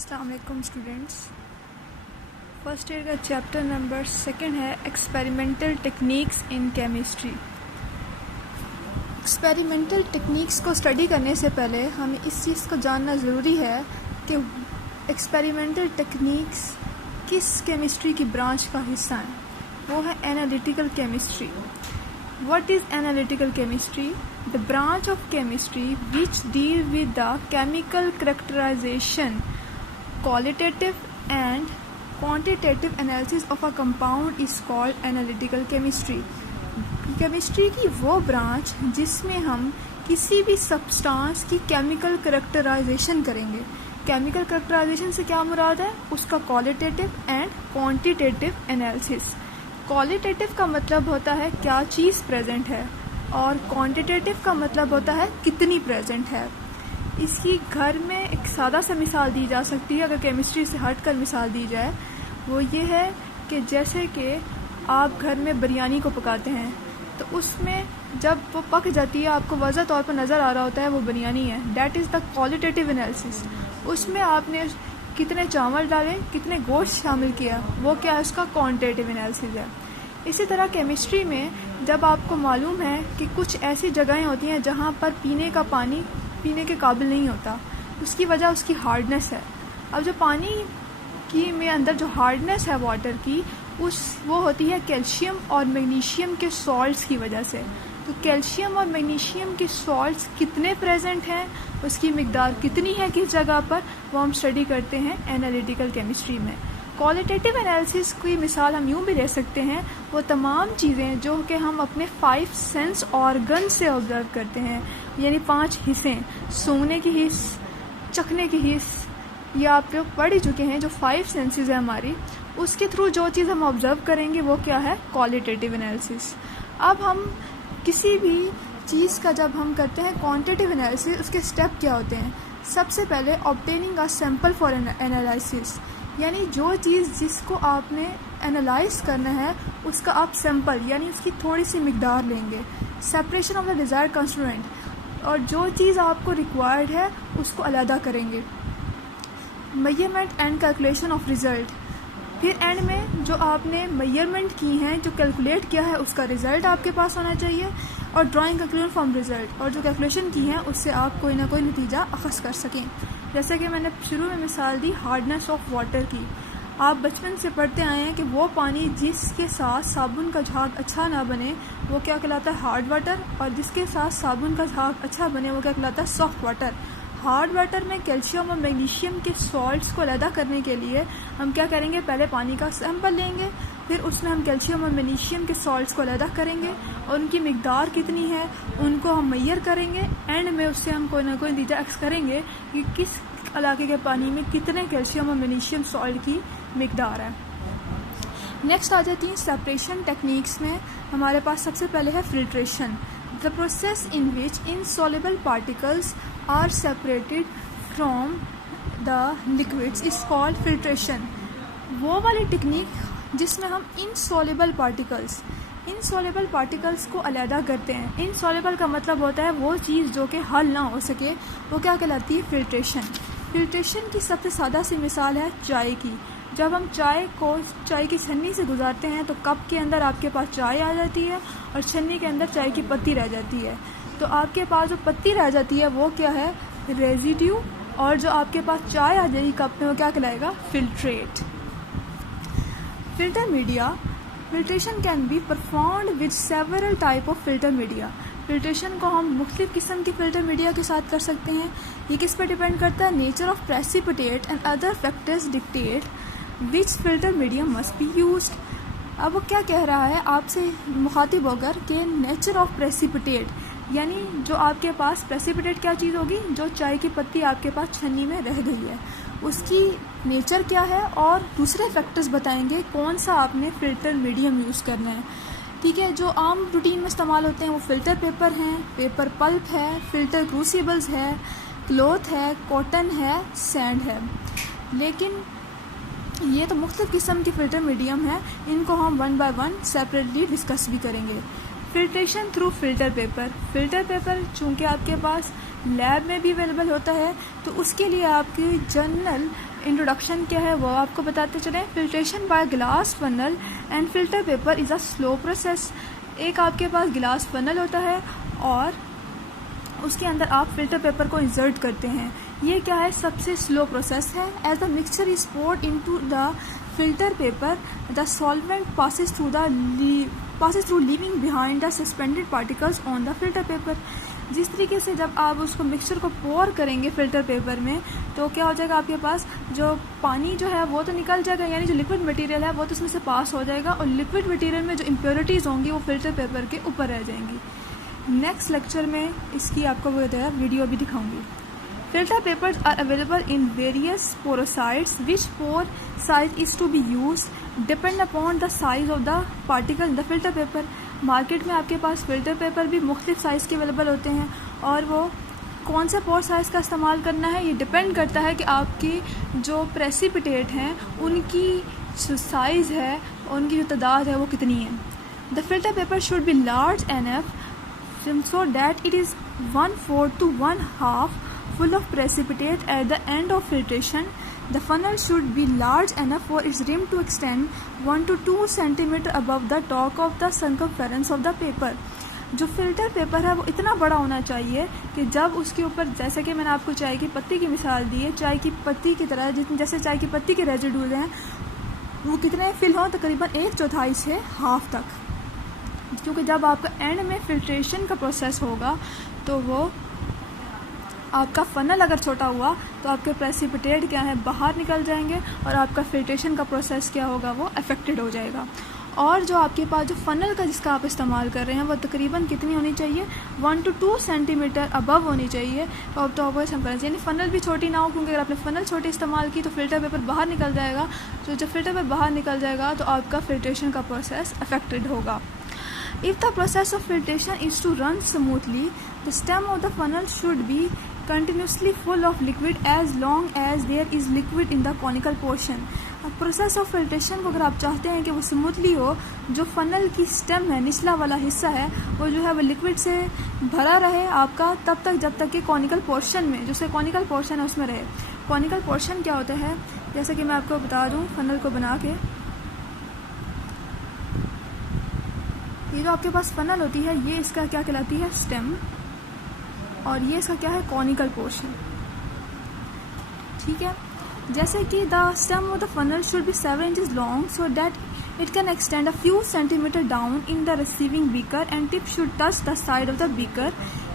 अस्सलाम वालेकुम students. First year का चैप्टर नंबर 2 है experimental techniques in chemistry. Experimental techniques को स्टडी करने से पहले हमें इस चीज़ को जानना ज़रूरी है कि एक्सपेरिमेंटल टेक्निक्स किस केमिस्ट्री की ब्रांच का हिस्सा है। वो है analytical chemistry. What is analytical chemistry? The branch of chemistry which deal with the chemical characterization, qualitative and quantitative analysis of a compound is called analytical chemistry. Chemistry की वो branch जिसमें हम किसी भी सब्सटेंस की केमिकल करेक्टराइजेशन करेंगे। Chemical characterisation से क्या मुराद है? उसका qualitative and quantitative analysis. Qualitative का मतलब होता है क्या चीज़ प्रेजेंट है, और क्वांटिटेटिव का मतलब होता है कितनी प्रेजेंट है। इसकी घर में एक सादा सा मिसाल दी जा सकती है, अगर केमिस्ट्री से हटकर मिसाल दी जाए। वो ये है कि जैसे कि आप घर में बिरयानी को पकाते हैं, तो उसमें जब वो पक जाती है आपको वाज़ह तौर पर नज़र आ रहा होता है वो बिरयानी है। That is the qualitative analysis. उसमें आपने कितने चावल डाले, कितने गोश्त शामिल किया, वो क्या है, उसका क्वांटिटेटिव एनालिसिस है। इसी तरह केमिस्ट्री में जब आपको मालूम है कि कुछ ऐसी जगहें होती हैं जहाँ पर पीने का पानी पीने के काबिल नहीं होता, उसकी वजह उसकी हार्डनेस है। अब जो पानी की में अंदर जो हार्डनेस है वाटर की, वो होती है कैल्शियम और मैग्नीशियम के सॉल्ट्स की वजह से। तो कैल्शियम और मैग्नीशियम के सॉल्ट्स कितने प्रेजेंट हैं, उसकी मिकदार कितनी है किस जगह पर, वो हम स्टडी करते हैं एनालिटिकल केमिस्ट्री में। क्वालिटेटिव एनालिसिस की मिसाल हम यूँ भी ले सकते हैं, वो तमाम चीज़ें जो कि हम अपने 5 सेंस ऑर्गन से ऑब्जर्व करते हैं, यानी 5 हिस्से, सूंघने की हिस्स, चखने की हिस्स, या आप लोग पढ़ ही चुके हैं। जो 5 सेंसेस है हमारी, उसके थ्रू जो चीज़ हम ऑब्जर्व करेंगे वो क्या है, क्वालिटेटिव एनालिसिस। अब हम किसी भी चीज़ का जब हम करते हैं क्वांटिटेटिव एनालिसिस, उसके स्टेप क्या होते हैं? सबसे पहले obtaining a sample for analysis, यानी जो चीज़ जिसको आपने एनालाइज करना है उसका आप सैंपल यानी उसकी थोड़ी सी मिकदार लेंगे। Separation of the desired constituent, और जो चीज़ आपको रिक्वायर्ड है उसको अलहदा करेंगे। Measurement and calculation of result, फिर एंड में जो आपने मेजरमेंट की हैं, जो कैलकुलेट किया है, उसका रिज़ल्ट आपके पास होना चाहिए, और ड्राइंग कंक्लूजन फ्रॉम रिज़ल्ट, और जो कैलकुलेशन की है उससे आप कोई ना कोई नतीजा अखज़ कर सकें। जैसे कि मैंने शुरू में मिसाल दी हार्डनेस ऑफ वाटर की। आप बचपन से पढ़ते आए हैं कि वो पानी जिसके साथ साबुन का झाग अच्छा ना बने वो क्या कहलाता है, हार्ड वाटर, और जिसके साथ साबुन का झाग अच्छा बने वो क्या कहलाता है, सॉफ्ट वाटर। हार्ड वाटर में कैल्शियम और मैग्नीशियम के सॉल्ट्स को अलहदा करने के लिए हम क्या करेंगे, पहले पानी का सैंपल लेंगे, फिर उसमें हम कैल्शियम और मैग्नीशियम के सॉल्ट्स को अलहदा करेंगे और उनकी मिकदार कितनी है उनको हम मेजर करेंगे। एंड में उससे हम कोई ना कोई नतीजा एक्स करेंगे कि किस इलाके के पानी में कितने कैल्शियम और मैग्नीशियम सॉल्ट की मिकदार है। नेक्स्ट आ जाती है सेपरेशन टेक्निक्स में। हमारे पास सबसे पहले है filtration. The process in which insoluble particles are separated from the liquids is called filtration. वो वाली टेक्निक जिसमें हम इनसॉल्युबल पार्टिकल्स को अलहदा करते हैं। इनसॉल्युबल का मतलब होता है वो चीज़ जो कि हल ना हो सके, वो क्या कहलाती है, फिल्ट्रेशन। फिल्ट्रेशन की सबसे सादा सी मिसाल है चाय की। जब हम चाय की छन्नी से गुजारते हैं तो कप के अंदर आपके पास चाय आ जाती है और छन्नी के अंदर चाय की पत्ती रह जाती है। तो आपके पास जो पत्ती रह जाती है वो क्या है, रेजिड्यू, और जो आपके पास चाय आ जाएगी कप में वो क्या कहलाएगा, filtrate. Filter media, filtration can be performed with several type of filter media. Filtration को हम मुख्तलिफ किस्म की फ़िल्टर मीडिया के साथ कर सकते हैं। ये किस पर डिपेंड करता है, nature of precipitate and other factors dictate which filter medium must be used. अब वो क्या कह रहा है आपसे मुखातिब होकर कि नेचर ऑफ प्रेसिपिटेट, यानी जो आपके पास प्रेसिपिटेट क्या चीज़ होगी, जो चाय की पत्ती आपके पास छन्नी में रह गई है, उसकी नेचर क्या है, और दूसरे फैक्टर्स बताएंगे कौन सा आपने फ़िल्टर मीडियम यूज़ करना है। ठीक है, जो आम रूटीन में इस्तेमाल होते हैं वो फ़िल्टर पेपर हैं, पेपर पल्प है, फ़िल्टर क्रूसिबल्स है, क्लॉथ है, कॉटन है, सैंड है। लेकिन ये तो मुख्तलिफ किस्म की फ़िल्टर मीडियम है, इनको हम 1 बाय 1 सेपरेटली डिस्कस भी करेंगे। फिल्ट्रेशन थ्रू फ़िल्टर पेपर चूँकि आपके पास लैब में भी अवेलेबल होता है, तो उसके लिए आपकी जनरल इंट्रोडक्शन क्या है वो आपको बताते चलें। Filtration by glass funnel and filter paper is a slow process. एक आपके पास ग्लास फनल होता है और उसके अंदर आप फिल्टर पेपर को इंसर्ट करते हैं। ये क्या है, सबसे स्लो प्रोसेस है। As the mixture is poured into the filter paper the solvent passes through leaving behind the suspended particles on the filter paper. जिस तरीके से जब आप उसको मिक्सचर को पोर करेंगे फिल्टर पेपर में तो क्या हो जाएगा, आपके पास जो पानी जो है वो तो निकल जाएगा, यानी जो लिक्विड मटेरियल है वो तो उसमें से पास हो जाएगा और लिक्विड मटेरियल में जो इम्प्योरिटीज़ होंगी वो फिल्टर पेपर के ऊपर रह जाएंगी। नेक्स्ट लेक्चर में इसकी आपको वीडियो भी दिखाऊंगी। Filter papers are available in various porosities which pore size is to be use depend upon the size of the particle in the filter paper. Market में आपके पास फिल्टर पेपर भी मुख्तलिफ size के available होते हैं और वो कौन से पोर साइज़ का इस्तेमाल करना है ये डिपेंड करता है कि आपकी जो प्रेसिपिटेट हैं उनकी जो साइज़ है, उनकी जो तादाद है वो कितनी है। The filter paper should B large enough so that it is 1/4 to 1/2 full of precipitate at the end of filtration. The funnel should be large enough for its rim to extend 1 to 2 centimeter above the top of the circumference of the paper. जो filter paper है वो इतना बड़ा होना चाहिए कि जब उसके ऊपर, जैसे कि मैंने आपको चाय की पत्ती की मिसाल दी है, चाय की पत्ती की तरह जैसे चाय की पत्ती के रेजिड्यूज हैं वो कितने फिल हों, तकरीबन 1/4 से हाफ तक। क्योंकि जब आपका एंड में फिल्ट्रेशन का प्रोसेस होगा तो वो आपका फनल अगर छोटा हुआ तो आपके प्रेसिपिटेट क्या है बाहर निकल जाएंगे और आपका फिल्ट्रेशन का प्रोसेस क्या होगा वो अफेक्टेड हो जाएगा। और जो आपके पास जो फनल का जिसका आप इस्तेमाल कर रहे हैं वो तकरीबन कितनी होनी चाहिए, 1 to 2 सेंटीमीटर अबव होनी चाहिए और तो यानी फ़नल भी छोटी ना हो, क्योंकि अगर आपने फ़नल छोटी इस्तेमाल की तो फिल्टर पेपर बाहर निकल जाएगा। तो जब फिल्टर पेपर बाहर निकल जाएगा तो आपका फिल्ट्रेशन का प्रोसेस अफेक्टेड होगा। If the process of filtration is to run smoothly, the stem of the funnel should be continuously full of liquid as long as there is liquid in the conical portion. अब process of filtration को अगर आप चाहते हैं कि वो smoothly हो, जो फनल की स्टेम है, निचला वाला हिस्सा है, वो जो है वो लिक्विड से भरा रहे आपका तब तक जब तक कि कॉनिकल पोर्शन में, जो कॉनिकल पोर्शन है उसमें रहे। कॉनिकल पोर्शन क्या होता है, जैसे कि मैं आपको बता दूँ फनल को बना के, ये जो आपके पास फनल होती है ये इसका क्या कहलाती है, स्टेम, और ये इसका क्या है, कॉनिकल पोर्शन। ठीक है, जैसे कि the stem of the funnel should be 7 inches long so that it can extend a few centimetre down in the receiving beaker and tip should touch the side of the beaker.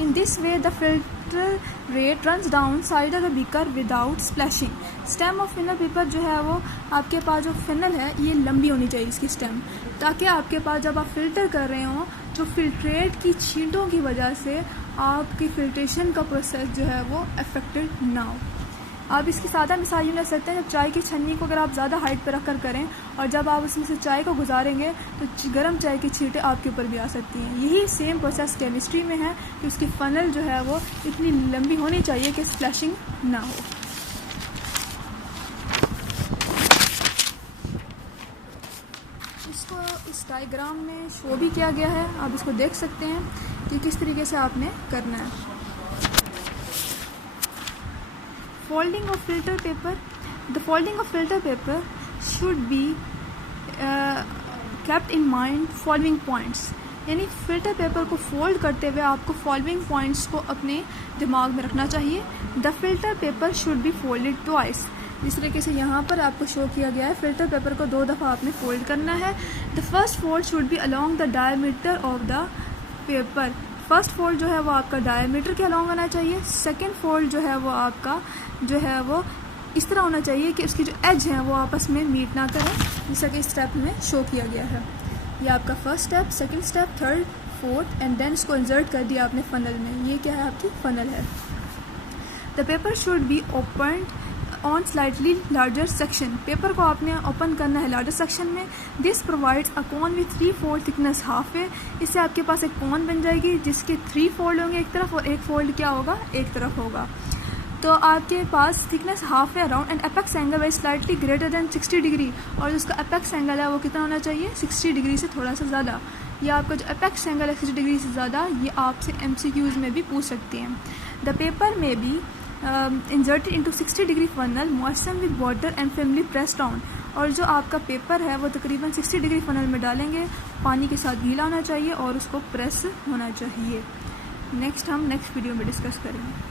In this way the filtrate runs down side of the beaker without splashing. Stem of funnel paper जो है वो आपके पास जो final है ये लंबी होनी चाहिए इसकी स्टेम, ताकि आपके पास जब आप फिल्टर कर रहे हो जो फिल्ट्रेट की छींटों की वजह से आपकी फिल्ट्रेशन का प्रोसेस जो है वो अफेक्टेड ना हो। आप इसकी सादा मिसाल यूँ ले सकते हैं, जब चाय की छन्नी को अगर आप ज़्यादा हाइट पर रख कर करें और जब आप उसमें से चाय को गुजारेंगे तो गर्म चाय की छींटें आपके ऊपर भी आ सकती हैं। यही सेम प्रोसेस केमिस्ट्री में है कि उसकी फनल जो है वो इतनी लंबी होनी चाहिए कि स्प्लैशिंग ना हो। इसको इस डायग्राम में शो भी किया गया है, आप इसको देख सकते हैं कि किस तरीके से आपने करना है। Folding of filter paper. The folding of filter paper should be kept in mind following points. यानी फिल्टर पेपर को फोल्ड करते हुए आपको फॉलोइंग पॉइंट्स को अपने दिमाग में रखना चाहिए। The filter paper should B folded twice. जिस तरीके से यहाँ पर आपको शो किया गया है, फिल्टर पेपर को 2 दफ़ा आपने फोल्ड करना है। The first fold should be along the diameter of the paper. First fold जो है वो आपका डायमीटर के अलोंग होना चाहिए। सेकेंड फोल्ड जो है वो आपका जो है वो इस तरह होना चाहिए कि उसकी जो एज है वो आपस में मीट ना करें, जैसा कि इस स्टेप में शो किया गया है। ये आपका first step, second step, third, fourth and then इसको इंसर्ट कर दिया आपने फनल में। ये क्या है, आपकी फनल है। The paper should be open on slightly larger section. Paper को आपने ओपन करना है लार्जर सेक्शन में। This provides a cone with 3 fold thickness half way. इससे आपके पास एक कॉन बन जाएगी जिसके 3 fold होंगे एक तरफ और एक फोल्ड क्या होगा, एक तरफ होगा। तो आपके पास thickness half way around and apex angle is slightly greater than 60 degree, और जिसका एपेक्स एंगल है वो कितना होना चाहिए, 60 डिग्री से थोड़ा सा ज़्यादा। ये आपका जो एपेक्स एंगल है 60 डिग्री से ज़्यादा, ये आपसे MCQs में भी पूछ सकते हैं। The paper may be inserted into 60 degree funnel moistened with water and firmly press down. और जो आपका पेपर है वो तकरीबन 60 डिग्री फनल में डालेंगे, पानी के साथ गीला होना चाहिए और उसको प्रेस होना चाहिए। नेक्स्ट हम नेक्स्ट वीडियो में डिस्कस करेंगे।